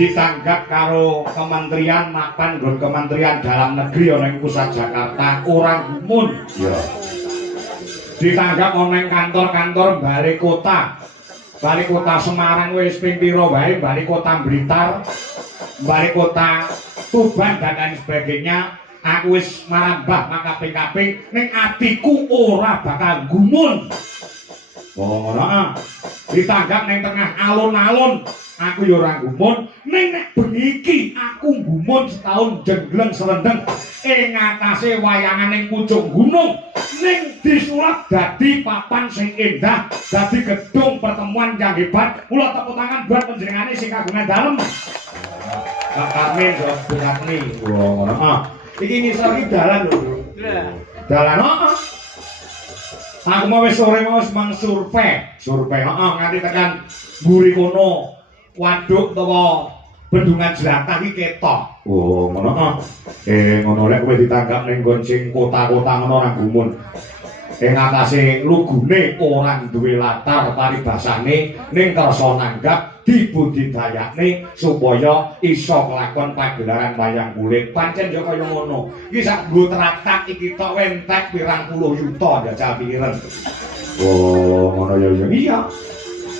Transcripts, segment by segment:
ditanggap karo Kementerian mapan nggon Kementerian Dalam Negeri ana ing pusat Jakarta orang gumun ya ditanggap ana ing kantor-kantor Balai Kota Semarang wis ping pira wae, Balai Kota Blitar, Balai Kota Tuban dan lain sebagainya. Aku wis marambah makaping-kaping ning atiku ora bakal gumun. Oh ngono. Ditanggap ning tengah alun-alun aku ya ora gumun, ning nek bengi iki aku gumun setahun jengleng serendeng ing atase wayangan ning pucuk gunung ning disulap dadi papan sing endah, dadi gedung pertemuan yang hebat. Mula tepuk tangan buat panjenengane sing kagungan dalem. Pak Karmin Jos Bukatni. Oh ngono. Iki ngisor iki dalan lho, Bro. Dalan heeh. Aku mau wis sore mau mang survei, heeh nganti tekan mburi kono. Waduk utawa bendungan Jelatah iki ketok. Oh, ngono. Ngono lek kowe ditanggap ning nggon sing kota-kota ngono ora gumun. Ing atase lugune ora duwe latar paribasane ning kersa nanggap dibudidayakne supaya iso kelakon pagelaran wayang kulit. Pancen yo kaya ngono. Iki sak nggo traktat iki tok entek pirang puluh yuta jajal pikiran. Oh, ngono ya iya.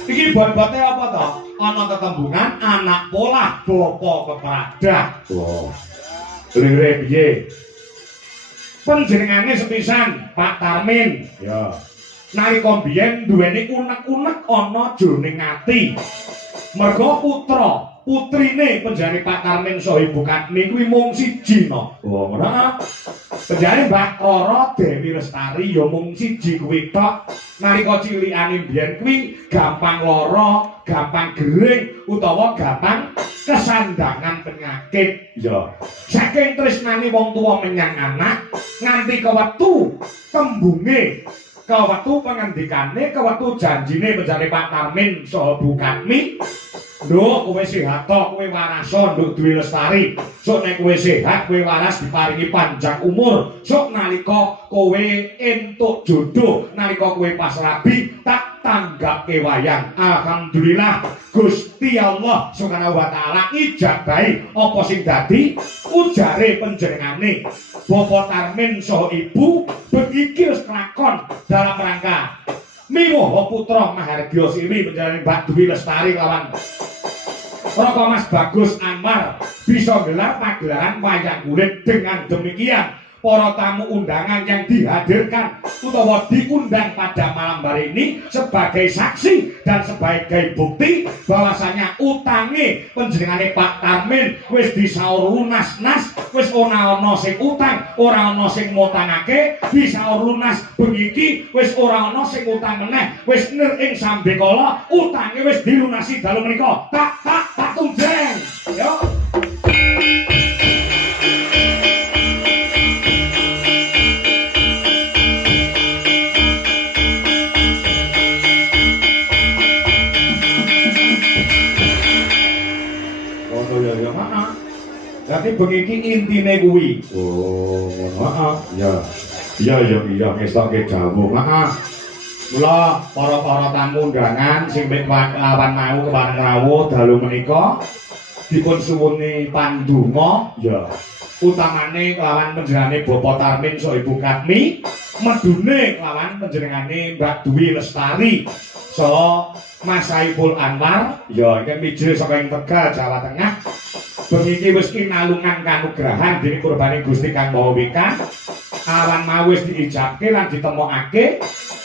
Iki bot-bote apa to? Ana tetembungan anak polah bapa kepradah. Oh. Lire piye? Panjenengane sepisan Pak Tarmin. Ya. Nalika biyen duweni unek-unek ana jroning ati. Merga putrine penjane Pak Tarmin saha Ibu Katmi kuwi mung siji no. Oh, ngono. Penjane Mbak Rara Dewi Lestari ya mung siji kuwi tok. Nalika cilikane biyen kuwi gampang lara, gampang gering utawa gampang kesandangan penyakit. Ya. Saking tresnane wong tuwa menyang anak nganti kewektu tembunge, kewektu pangandikane, kewektu janjine penjane Pak Tarmin saha Bu Katmi. Nduk kowe sehat tok, kowe waras nduk duwe lestari. Sok nek kowe sehat, kowe waras diparingi panjang umur. Sok nalika kowe entuk jodoh, nalika kowe pas rabi tak tanggapke wayang. Alhamdulillah Gusti Allah Subhanahu wa taala ijabahi apa sing dadi ujare panjenengane Bapak Tarmin saha Ibu begiki wis kelakon dalam rangka miwuh putra Mahardya Siwi panjenengan Mbak Dwi Lestari lawan Raka Mas Bagus Anwar bisa gelar pagelaran wayang kulit. Dengan demikian para tamu undangan yang dihadirkan utawa diundang pada malam hari ini sebagai saksi dan sebagai bukti bahwasanya utange panjenengane Pak Tarmin wis disaur lunas-nas, wis ora ana sing utang, ora ana sing ngutangake, disaur lunas begiki wis ora ana sing utang meneh, wis nir ing sambekala utange wis dilunasi dalu menika. Tak tunjeng. Yo. Tapi begini intine kuwi. Oh, maaf. Ya. Ya ngestoke jamu. Maaf. Mula para tamu undangan sing lawan mau kewan rawuh dalu menika dipun suwuni pandonga ya. Utamane kelawan panjenengane Bapak Tarmin saha Ibu Katmi, medune kelawan panjenengane Mbak Dwi Lestari saha Mas Saiful Anwar ya iki mijil saka ing Tegal Jawa Tengah. Begini wis kinalungan kanugrahan dening kurbane Gusti Kang Maha Wika. Awan mau wis diijabke lan ditemokake.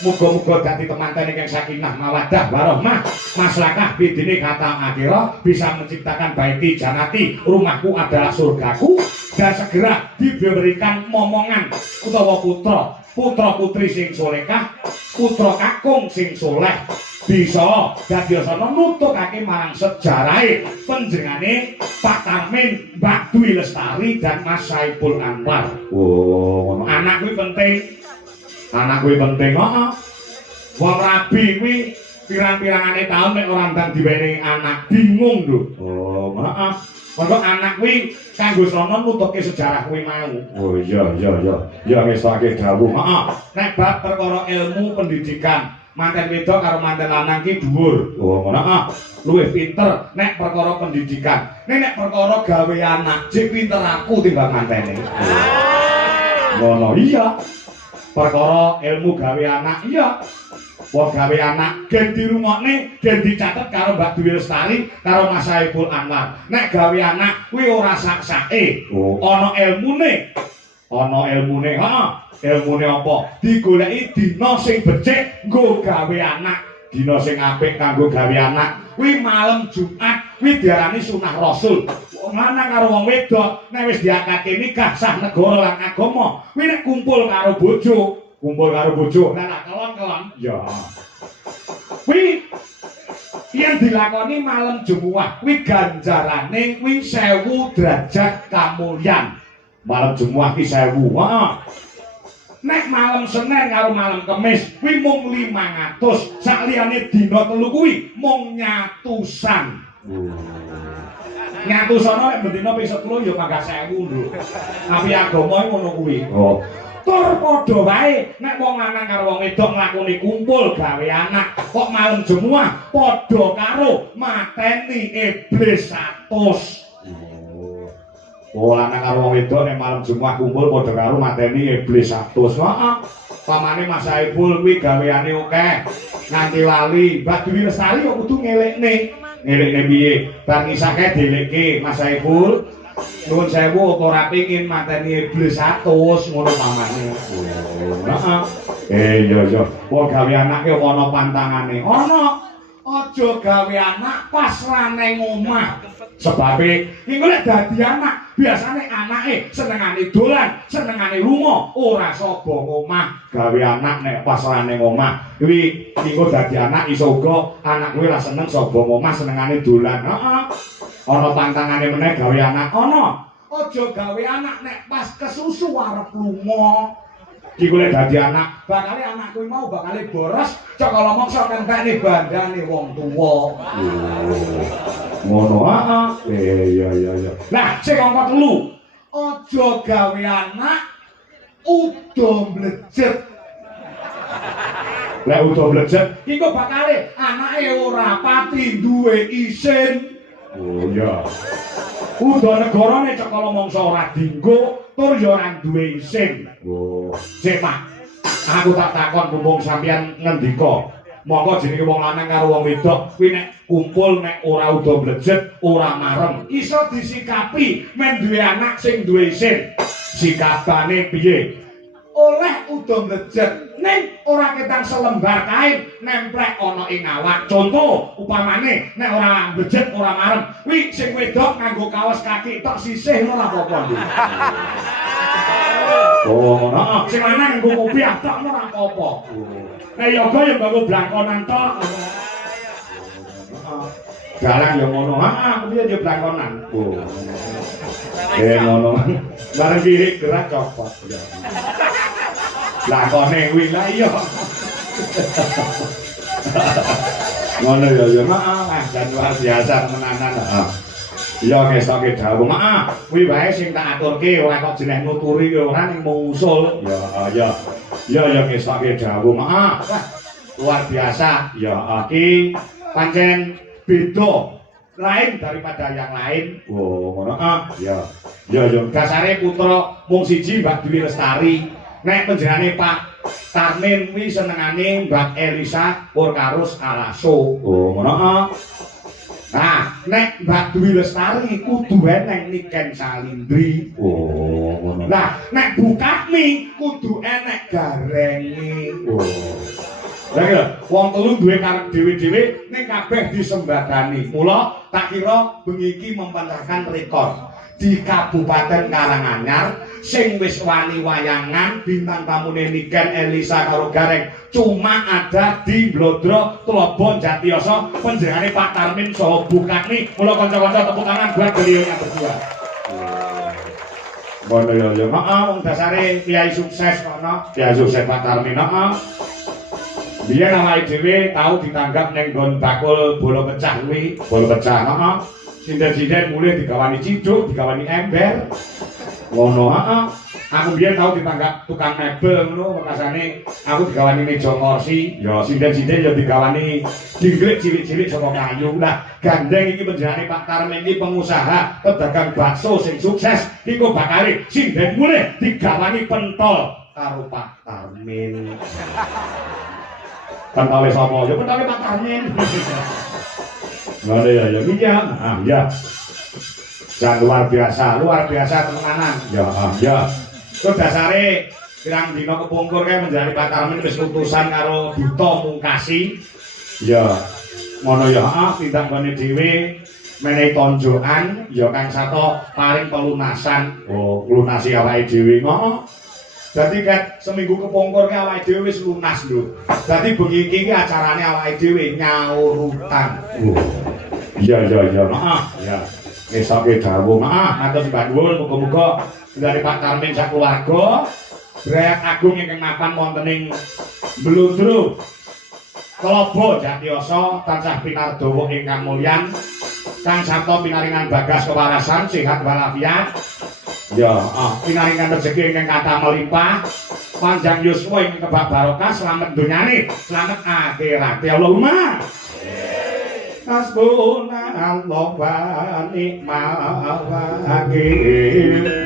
Muga-muga dadi temanten ingkang sakinah mawaddah warahmah maslahah bidine kata akhirah bisa menciptakan baiti janati, rumahku adalah surgaku, dan segera diberikan momongan utawa putra putri sing solehah, putra kakung sing soleh bisa dadi asana nutukake marang sejarahe panjenengane Pak Tarmin, Mbak Dwi Lestari dan Mas Saiful Anwar. Oh, anak kuwi penting. Anak kuwi penting heeh. Wong rabi kuwi pirang-pirangane taun nek ora ndang diwenehi anak bingung lho. Oh, heeh. Monggo anak kuwi kanggo sono nutuke sejarah kuwi mau. Oh iya. Ya wis tak dawuh. Heeh. Nek bab perkara ilmu pendidikan manten wedok karo manten lanang ki dhuwur. Oh, ngono ah. Luwih pinter nek perkara pendidikan. Nek perkara gawe anak, jek pinter aku timbang mantene. Ngono iya. Perkara ilmu gawe anak iya. Wong gawe anak gen dirungokne, gen dicatet karo Mbak Dwi Lestari karo Mas Saiful Anwar. Nek gawe anak kuwi ora sak-sake. Ana ilmune. Ana ilmune, heeh. Ilmune apa? Digoleki dina sing becik nggo gawe anak. Dina sing apik kanggo gawe anak kuwi malam Jumat, kuwi diarani sunah Rasul. Wong lanang karo wong wedok nek wis diakake nikah sah negara lan agama, kuwi nek kumpul karo bojo, lah kelon-kelon ya. Kuwi yang dilakoni malam Jumat, kuwi ganjarane kuwi 1000 derajat kamulyan. Malam Jumat ki 1000. Heeh. Nek malam Senin karo malam Kamis kuwi mung 500. Sakliyane dina telu kuwi mung nyatusan. Nyatusana nek bendina ping 10 ya mangga 1000 lho. Tapi agama ngono kuwi. Oh. Tur padha wae nek wong lanang karo wong wedok nglakoni kumpul gawe anak kok malam Jumat padha karo mateni iblis 100. Oh, lanang karo wong wedok nek malam Jumat kumpul padha karo mateni iblis 100. Heeh. Pamane Mas Saiful kuwi gaweane akeh. Nganti lali, Mbak Dwi Lestari kok kudu ngelekne. Ngelekne piye? Bar ngisake dheleke Mas Saiful. Nuwun sewu apa ora pengin mateni iblis 100 ngono pamane. Heeh. Iya. Wong gawe anake ana pantangane. Ana. Aja gawe anak pas ra nang omah. Sebabe iku lek dadi anak biasane anake senengane dolan, senengane lunga, ora saba omah. Gawe anak nek pas ra nang omah. Kuwi iku dadi anak iso uga anak kuwi ora seneng saba omah, senengane dolan. Heeh. Ana pantangane meneh gawe anak. Ana. Aja gawe anak nek pas kesusu arep lunga. Iki kuwi dadi anak, bakale anak kuwi mau bakale boros, cakala mongso kentekne bandane wong tuwa. Ngono iya. Lah, sing nomor 3. Aja gawe anak udo mlejet. Lek udah mlejet iki kok bakale anake ora pati duwe isin. Oh iya. Udah negarane cekala mangsa ora dienggo tur ya ora duwe isin. Oh, sik Pak. Aku tak takon mumpung sampeyan ngendika. Monggo jenenge wong lanang karo wong wedok kuwi nek kumpul nek ora udah mlejet, ora marem, iso disikapi men duwe anak sing duwe isin. Sikapane piye? Oleh udah mlejet ning ora ketang selembar kain nemplek ana ing awak. Contoh upamane nek ora mlejet ora marem, kuwi sing wedok nganggo kaos kaki tok sisih ora apa-apa. Oh, ngono. Sing lanang nganggo kopiah tok ora apa-apa. Nek yoga ya nganggo blangkonan tok. Dalang ya ngono. Heeh, kuwi ya blangkonan. Oh. Ngono. Bareng kiri gerak copot. Lakone kuwi lah iya. Ngono ya maaf dan luar biasa menanan. Iya ngestoke dawuh. Maaf, kuwi wae sing tak aturke ora kok jeneng nuturi ora ning ngusul. Ya ngestoke dawuh. Maaf. Luar biasa. Ya iki pancen beda lain daripada yang lain. Oh, ngono. Ya. Ya dasare putra mung siji Mbak Dwi Lestari. Nek panjenengane Pak Tarmin kuwi senengane Mbak Elisa Purkarus Alaso. Oh, ngono. Nah, nek Mbak Dwi Lestari kudu eneng Niken Salindri. Oh, ngono. Lah, nek Bukatmi kudu enek Garenge. Oh. Lah wong telu duwe karep dhewe-dhewe ning kabeh disembadani. Mula tak kira bengi iki mempantakan rekor di Kabupaten Karanganyar sing wis wani wayangan bintang tamune Niken Elisa karo Gareng cuma ada di Blodro Tlobo Jatiyoso panjenengane Pak Tarmin saha Bukatmi. Mula kanca-kanca tepuk tangan buat beliaunya berdua. Ngono ya. Heeh, wong dasare kiai sukses kono. Kiai sukses Pak Tarmin. Heeh. Biyen awake dhewe tau ditanggap ning nggon bakul bola pecah kuwi, bola pecah. Heeh. Sinden-sinden mulai digawani ciduk, digawani ember. Ngono, heeh. Aku biyen tau ditanggap tukang mebel ngono, makasane aku digawani meja kursi, ya sinden-sinden ya digawani dinglik cilik-cilik saka kayu. Lah, gandeng iki panjenengane Pak Tarmin iki pengusaha pedagang bakso sing sukses. Iku bakale sinden mulai digawani pentol karo Pak Tarmin. Pentole sapa? Ya pentole Pak Tarmin. Ngono ya, iya. Ya. Jan luar biasa temenanan. Ya. Itu dasare pirang dina kepungkur kae menjadi Pak Tarmin wis utusan karo Duta Mungkasi. Ya. Ngono ya, tindak gone dhewe menehi tonjokan ya Kang Sato paring pelunasan. Oh, lunasi awake dhewe. Ngono. Dadi ket seminggu kepungkur ke awake dhewe wis lunas lho. Dadi bengi iki acarane awake dhewe nyaur utang. Iya. Maaf. Ya. Esoke dawuh. Maaf, matur sembah nuwun muga-muga dari Pak Tarmin sak keluarga Brayat Agung ingkang mapan wonten ing Blodro Tlobo Jatiyoso tansah pinardawa ingkang mulyan. Kang Sabto pinaringan bagas kewarasan sehat walafiat. Ya, pinaringan rezeki ingkang kathah melimpah, panjang yuswa ing kebak barokah, selamat dunyane, selamat akhirat. Allahumma hasbunallahu wa ni'mal wakil.